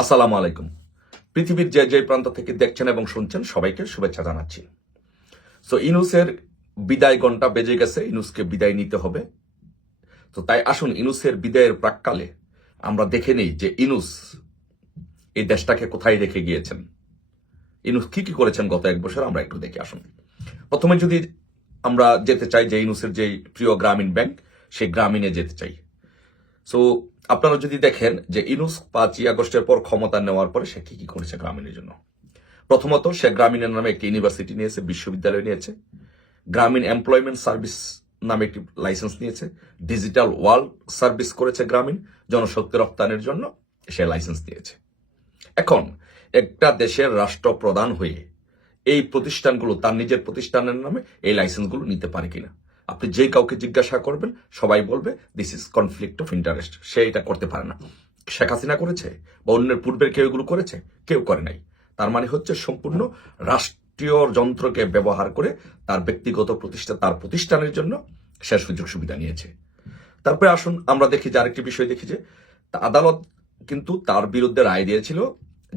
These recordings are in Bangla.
আসসালামু আলাইকুম। পৃথিবীর যে যে প্রান্ত থেকে দেখছেন এবং শুনছেন সবাইকে শুভেচ্ছা জানাচ্ছি। সো ইনুসের বিদায় ঘন্টা বেজে গেছে, ইনুসকে বিদায় নিতে হবে। তো তাই আসুন ইনুসের বিদায়ের প্রাক্কালে আমরা দেখে নেই যে ইনুস এই দেশটাকে কোথায় রেখে গিয়েছেন, ইনুস কি কি করেছেন গত এক বছর আমরা একটু দেখে আসুন। প্রথমে যদি আমরা যেতে চাই যে ইনুসের যে প্রিয় গ্রামীণ ব্যাংক, সেই গ্রামীণে যেতে চাই। সো আপনারা যদি দেখেন যে ইনুস 5ই আগস্টের পর ক্ষমতা নেওয়ার পরে সে কি কি করেছে গ্রামীণের জন্য। প্রথমত সে গ্রামীণের নামে একটি ইউনিভার্সিটি নিয়েছে, বিশ্ববিদ্যালয় নিয়েছে, গ্রামীণ এমপ্লয়মেন্ট সার্ভিস নামে একটি লাইসেন্স নিয়েছে, ডিজিটাল ওয়ার্ল্ড সার্ভিস করেছে, গ্রামীণ জনশক্তি রপ্তানির জন্য সে লাইসেন্স দিয়েছে। এখন একটা দেশের রাষ্ট্রপ্রধান হয়ে এই প্রতিষ্ঠানগুলো তার নিজের প্রতিষ্ঠানের নামে এই লাইসেন্সগুলো নিতে পারে কিনা, আপনি যে কাউকে জিজ্ঞাসা করবেন সবাই বলবে this is conflict of interest, সে এটা করতে পারে না। শেখ হাসিনা করেছে বা অন্যের পূর্বের কেউ এগুলো করেছে? কেউ করে নাই। তার মানে হচ্ছে সম্পূর্ণ রাষ্ট্রীয় যন্ত্রকে ব্যবহার করে তার ব্যক্তিগত তার প্রতিষ্ঠানের জন্য সে সুযোগ সুবিধা নিয়েছে। তারপরে আসুন আমরা দেখি যে আরেকটি বিষয় দেখি যে আদালত কিন্তু তার বিরুদ্ধে রায় দিয়েছিল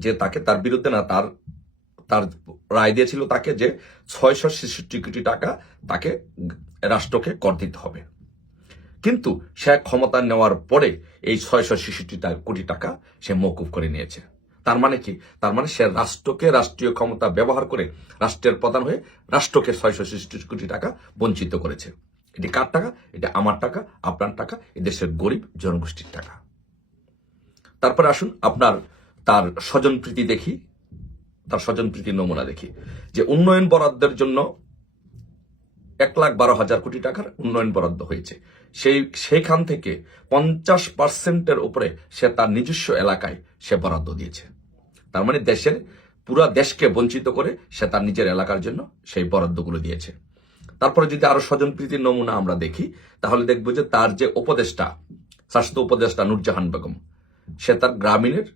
যে তাকে, তার বিরুদ্ধে না, তার রায় দিয়েছিল তাকে যে 666 কোটি টাকা তাকে রাষ্ট্রকে কর দিতে হবে। কিন্তু সে ক্ষমতা নেওয়ার পরে এই 666 কোটি টাকা সে মওকুফ করে নিয়েছে। তার মানে কি? তার মানে সে রাষ্ট্রকে, রাষ্ট্রীয় ক্ষমতা ব্যবহার করে রাষ্ট্রের প্রধান হয়ে রাষ্ট্রকে 666 কোটি টাকা বঞ্চিত করেছে। এটি কার টাকা? এটা আমার টাকা, আপনার টাকা, এদেশের গরিব জনগোষ্ঠীর টাকা। তারপরে আসুন আপনার তার স্বজনপ্রীতি দেখি, তার স্বজনপ্রীতির নমুনা দেখি যে উন্নয়ন বরাদ্দের জন্য 1,12,000 কোটি টাকার উন্নয়ন বরাদ্দ হয়েছে। সেইখান থেকে 50%-এর উপরে সে তার নিজস্ব এলাকায় সে বরাদ্দ দিয়েছে। তার মানে দেশের পুরা দেশকে বঞ্চিত করে সে তার নিজের এলাকার জন্য সেই বরাদ্দগুলো দিয়েছে। তারপরে যদি আরো স্বজনপ্রীতির নমুনা আমরা দেখি তাহলে দেখবো যে তার যে উপদেষ্টা, স্বাস্থ্য উপদেষ্টা নূরজাহান বেগম, সে তার গ্রামীণের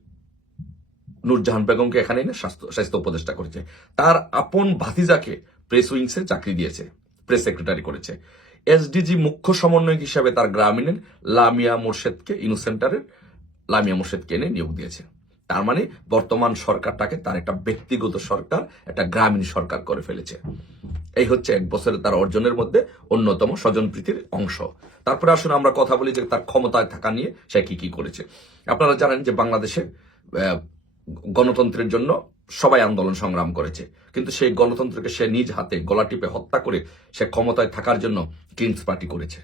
নূরজাহান বেগমকে এখানে এনে স্বাস্থ্য উপদেষ্টা করেছে। তার আপন ভাতিজাকে প্রেস উইংসে চাকরি দিয়েছে, প্রেস সেক্রেটারি করেছে। এসডিজি মুখ্য সমন্বয়ক হিসাবে তার গ্রামীণের লামিয়া মোর্শেদকে, ইনু সেন্টারের লামিয়া মোর্শেদকে এনে নিয়োগ দিয়েছে। তার মানে বর্তমান সরকারটাকে তার একটা ব্যক্তিগত সরকার, একটা গ্রামীণ সরকার করে ফেলেছে। এই হচ্ছে এক বছরে তার অর্জনের মধ্যে অন্যতম স্বজনপ্রীতির অংশ। তারপরে আসুন আমরা কথা বলি যে তার ক্ষমতায় থাকা নিয়ে সে কি কি করেছে। আপনারা জানেন যে বাংলাদেশে গণতন্ত্রের জন্য সবাই আন্দোলন সংগ্রাম করেছে, কিন্তু সেই গণতন্ত্রকে সে নিজ হাতে গলা টিপে হত্যা করে সে ক্ষমতায় থাকার জন্য কিংস পার্টি করেছে,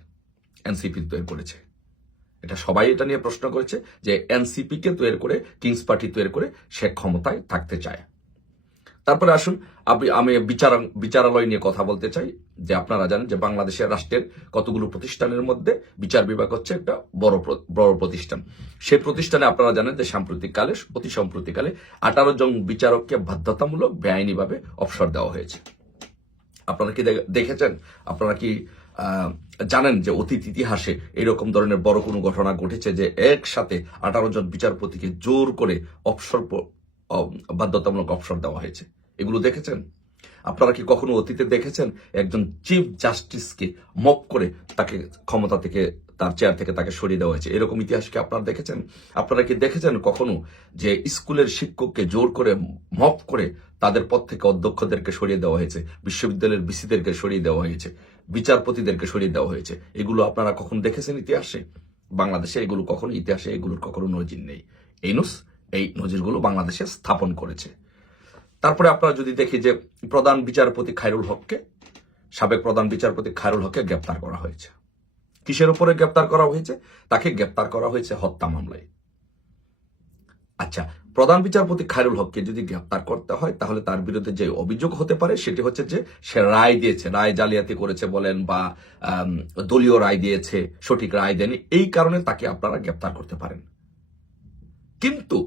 এনসিপি তৈরি করেছে। এটা সবাই এটা নিয়ে প্রশ্ন করেছে যে এনসিপি কে তৈরি করে, কিংস পার্টি তৈরি করে সে ক্ষমতায় থাকতে চায়। তারপরে আসুন আমি বিচারালয় নিয়ে কথা বলতে চাই যে আপনারা জানেন যে বাংলাদেশের রাষ্ট্রের কতগুলো প্রতিষ্ঠানের মধ্যে বিচার বিভাগ হচ্ছে একটা বড় প্রতিষ্ঠান। সেই প্রতিষ্ঠানে আপনারা জানেন যে অতি সাম্প্রতিককালে 18 জন বিচারককে বাধ্যতামূলক বেআইনিভাবে অবসর দেওয়া হয়েছে। আপনারা কি দেখেছেন? আপনারা কি জানেন যে অতীত ইতিহাসে এরকম ধরনের বড় কোনো ঘটনা ঘটেছে যে একসাথে 18 জন বিচারপতিকে জোর করে বাধ্যতামূলক অবসর দেওয়া হয়েছে? এগুলো দেখেছেন? আপনারা কি কখনো অতীতে দেখেছেন একজন চিফ জাস্টিসকে মপ করে তাকে ক্ষমতা থেকে, তার চেয়ার থেকে তাকে সরিয়ে দেওয়া হয়েছে? এরকম ইতিহাস কি আপনারা দেখেছেন? আপনারা কি দেখেছেন কখনো যে স্কুলের শিক্ষককে জোর করে মপ করে তাদের পদ থেকে অধ্যক্ষদেরকে সরিয়ে দেওয়া হয়েছে, বিশ্ববিদ্যালয়ের বিসিদেরকে সরিয়ে দেওয়া হয়েছে, বিচারপতিদেরকে সরিয়ে দেওয়া হয়েছে? এগুলো আপনারা কখনো দেখেছেন ইতিহাসে? বাংলাদেশে এগুলো কখনো, ইতিহাসে এগুলোর কখনো নজির নেই। এই নজিরগুলো বাংলাদেশে স্থাপন করেছে। তারপরে আপনারা যদি দেখি যে প্রধান বিচারপতি খায়রুল হককে, সাবেক প্রধান বিচারপতি খায়রুল হককে গ্রেপ্তার করা হয়েছে। কিসের উপরে গ্রেপ্তার করা হয়েছে? তাকে গ্রেপ্তার করা হয়েছে হত্যা মামলায়। আচ্ছা, প্রধান বিচারপতি খায়রুল হককে যদি গ্রেপ্তার করতে হয় তাহলে তার বিরুদ্ধে যে অভিযোগ হতে পারে সেটি হচ্ছে যে সে রায় দিয়েছে, রায় জালিয়াতি করেছে বলেন বা দলীয় রায় দিয়েছে, সঠিক রায় দেয়নি, এই কারণে তাকে আপনারা গ্রেপ্তার করতে পারেন। কিন্তু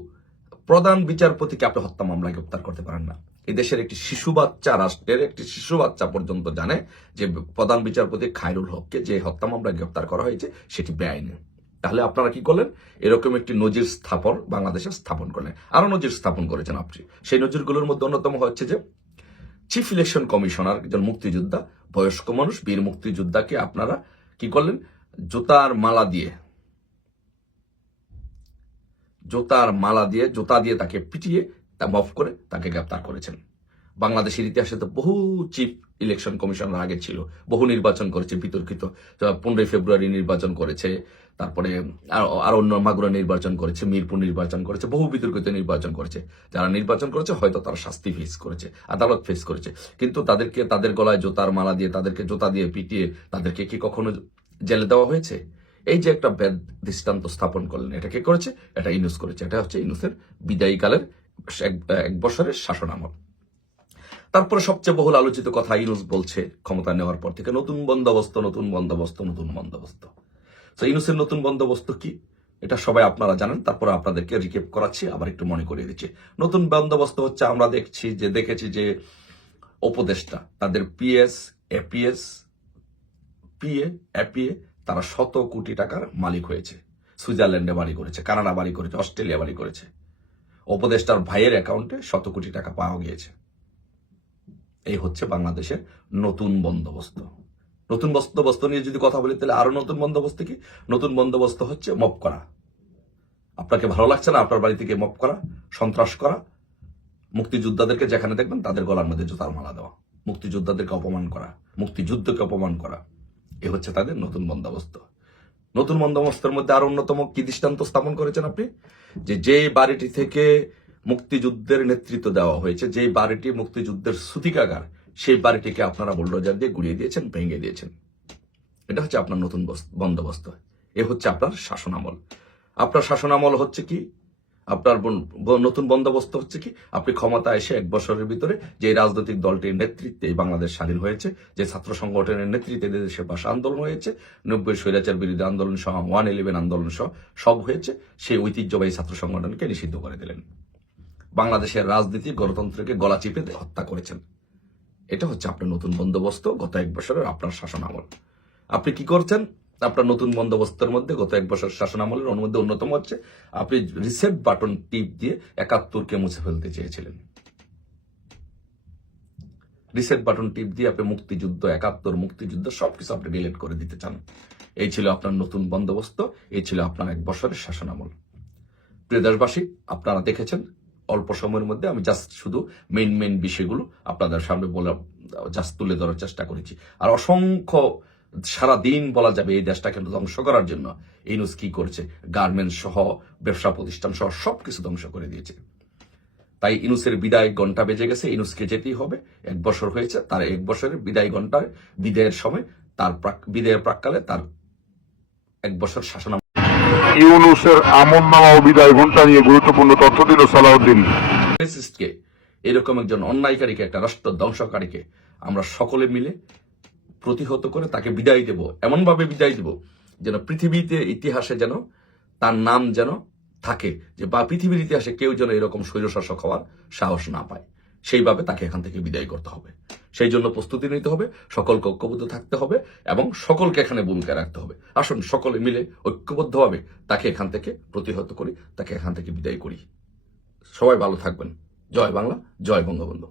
প্রধান বিচারপতিকে আপনি হত্যা মামলায় গ্রেপ্তার করতে পারেন না। এদেশের একটি শিশু বাচ্চা, রাষ্ট্রের একটি শিশু বাচ্চা পর্যন্ত জানে যে প্রধান বিচারপতি খায়রুল হককে যে হত্যা মামলায় গ্রেপ্তার করা হয়েছে সেটি বেআইনি। তাহলে আপনারা কি করলেন? এরকম একটি নজির বাংলাদেশে স্থাপন করলেন। আরো নজির স্থাপন করেছেন আপনি। সেই নজিরগুলোর মধ্যে অন্যতম হচ্ছে যে চিফ ইলেকশন কমিশনার, একজন মুক্তিযোদ্ধা, বয়স্ক মানুষ, বীর মুক্তিযোদ্ধাকে আপনারা কি করলেন? জুতার মালা দিয়ে জোতা দিয়ে তাকে পিটিয়ে তা মফ করে তাকে গ্রেপ্তার করেছেন। বাংলাদেশের ইতিহাসে তো বহু চিফ ইলেকশন কমিশনার আগে ছিল, বহু নির্বাচন করেছে বিতর্কিত। 15 ফেব্রুয়ারি নির্বাচন করেছে, তারপরে আর অন্য মাগুরা নির্বাচন করেছে, মিরপুর নির্বাচন করেছে, বহু বিতর্কিত নির্বাচন করেছে। যারা নির্বাচন করেছে হয়তো তারা শাস্তি ফেস করেছে, আদালত ফেস করেছে, কিন্তু তাদের গলায় জোতার মালা দিয়ে, তাদেরকে জোতা দিয়ে পিটিয়ে তাদেরকে কি কখনো জেলে দেওয়া হয়েছে? এই যে একটা দৃষ্টান্ত স্থাপন করলেন, এটা কে করেছে? এটা ইউনূস করেছে। এটা হচ্ছে ইউনূসের বিদায়ীকালের এক বছরের শাসনামল। তারপরে সবচেয়ে বহুল আলোচিত কথা ইউনূস বলছে ক্ষমতা নেওয়ার পর থেকে, নতুন বন্দোবস্ত। তো ইউনূসের নতুন বন্দোবস্ত কি এটা সবাই আপনারা জানেন, তারপরে আপনাদেরকে রিকেপ করাচ্ছি, আবার একটু মনে করিয়ে দিচ্ছি। নতুন বন্দোবস্ত হচ্ছে, আমরা দেখেছি যে উপদেষ্টা, তাদের পিএস, এপিএস, এপিএ তারা 100 কোটি টাকার মালিক হয়েছে। সুইজারল্যান্ডে বাড়ি করেছে, কানাডা বাড়ি করেছে, অস্ট্রেলিয়া বাড়ি করেছে। উপদেষ্টার ভাইয়ের অ্যাকাউন্টে 100 কোটি টাকা পাওয়া গিয়েছে। এই হচ্ছে বাংলাদেশের নতুন বন্দোবস্ত। নতুন বন্দোবস্ত নিয়ে যদি কথা বলি, তাহলে আরো নতুন বন্দোবস্ত কি? নতুন বন্দোবস্ত হচ্ছে মপ করা। আপনাকে ভালো লাগছে না, আপনার বাড়ি থেকে মপ করা, সন্ত্রাস করা, মুক্তিযোদ্ধাদেরকে যেখানে দেখবেন তাদের গলার মধ্যে জুতার মালা দেওয়া, মুক্তিযোদ্ধাদেরকে অপমান করা, মুক্তিযুদ্ধকে অপমান করা। এ হচ্ছে তাদের নতুন বন্দোবস্ত। নতুন বন্দোবস্তের মধ্যে আরো অন্যতম কি দৃষ্টান্ত স্থাপন করেছেন আপনি? যে বাড়িটি থেকে মুক্তিযুদ্ধের নেতৃত্ব দেওয়া হয়েছে, যে বাড়িটি মুক্তিযুদ্ধের সূতিকাগার, সেই বাড়িটিকে আপনারা বুলডোজার দিয়ে গুড়িয়ে দিয়েছেন, ভেঙে দিয়েছেন। এটা হচ্ছে আপনার নতুন বন্দোবস্ত। এ হচ্ছে আপনার শাসনামল। আপনার শাসনামল হচ্ছে কি? আপনার নতুন বন্দোবস্ত হচ্ছে কি? আপনি ক্ষমতা এসে 1 বছরের ভিতরে যে রাজনৈতিক দলটির নেতৃত্বে বাংলাদেশ স্বাধীন হয়েছে, যে ছাত্র সংগঠনের নেতৃত্বে দেশের ভাষা আন্দোলন হয়েছে, 90 স্বৈরাচার বিরোধী আন্দোলন সহ 111 আন্দোলন সহ সব হয়েছে, সেই ঐতিহ্যবাহী ছাত্র সংগঠনকে নিষিদ্ধ করে দিলেন। বাংলাদেশের রাজনীতি, গণতন্ত্রকে গলা চিপে হত্যা করেছেন। এটা হচ্ছে আপনার নতুন বন্দোবস্ত, গত 1 বছরের আপনার শাসনামল। আপনি কি করছেন? আপনার নতুন বন্দোবস্তের মধ্যে গত 1 বছর শাসনামলের মধ্যে অন্যতম হচ্ছে, আপনি রিসেট বাটন টিপ দিয়ে 71কে মুছে ফেলতে চেয়েছিলেন। রিসেট বাটন টিপ দিয়ে আপনি মুক্তিযুদ্ধ, 71 মুক্তিযুদ্ধ সবকিছু আপনি ডিলিট করে দিতে চান। এই ছিল আপনার নতুন বন্দোবস্ত, এই ছিল আপনার 1 বছরের শাসনামল। প্রিয় দেশবাসী, আপনারা দেখেছেন অল্প সময়ের মধ্যে আমি জাস্ট শুধু মেইন বিষয়গুলো আপনাদের সামনে জাস্ট তুলে ধরার চেষ্টা করেছি। আর অসংখ্য সারাদিন বলা যাবে এই দেশটাকে ধ্বংস করার জন্য ইউনূস কি করছে, গার্মেন্টস সহ, ব্যবসা প্রতিষ্ঠান সহ সবকিছু ধ্বংস করে দিয়েছে। তাই ইউনূসের বিদায় ঘন্টা বেজে গেছে, ইউনূসকে যেতেই হবে। 1 বছর হয়েছে, তার 1 বছরের বিদায় ঘন্টায়, বিদায়ের সময়, তার বিদায়ের প্রাককালে তার 1 বছর শাসন। ইউনূসের আমলনামা ও বিদায় ঘণ্টা নিয়ে গুরুত্বপূর্ণ তথ্য দিল সালাউদ্দিন। এরকম একজন অন্যায়কারীকে, একটা রাষ্ট্র ধ্বংসকারীকে আমরা সকলে মিলে প্রতিহত করে তাকে বিদায় দেব, এমন ভাবে বিদায় দেব যেন পৃথিবীতে, ইতিহাসে যেন তার নাম যেন থাকে, যে বা পৃথিবীর ইতিহাসে কেউ যেন এরকম স্বৈরশাসক হওয়ার সাহস না পায়। সেইভাবে তাকে এখান থেকে বিদায় করতে হবে। সেই জন্য প্রস্তুতি নিতে হবে, সকলকে ঐক্যবদ্ধ থাকতে হবে এবং সকলকে এখানে ভূমিকা রাখতে হবে। আসুন সকলে মিলে ঐক্যবদ্ধভাবে তাকে এখান থেকে প্রতিহত করি, তাকে এখান থেকে বিদায় করি। সবাই ভালো থাকবেন। জয় বাংলা, জয় বঙ্গবন্ধু।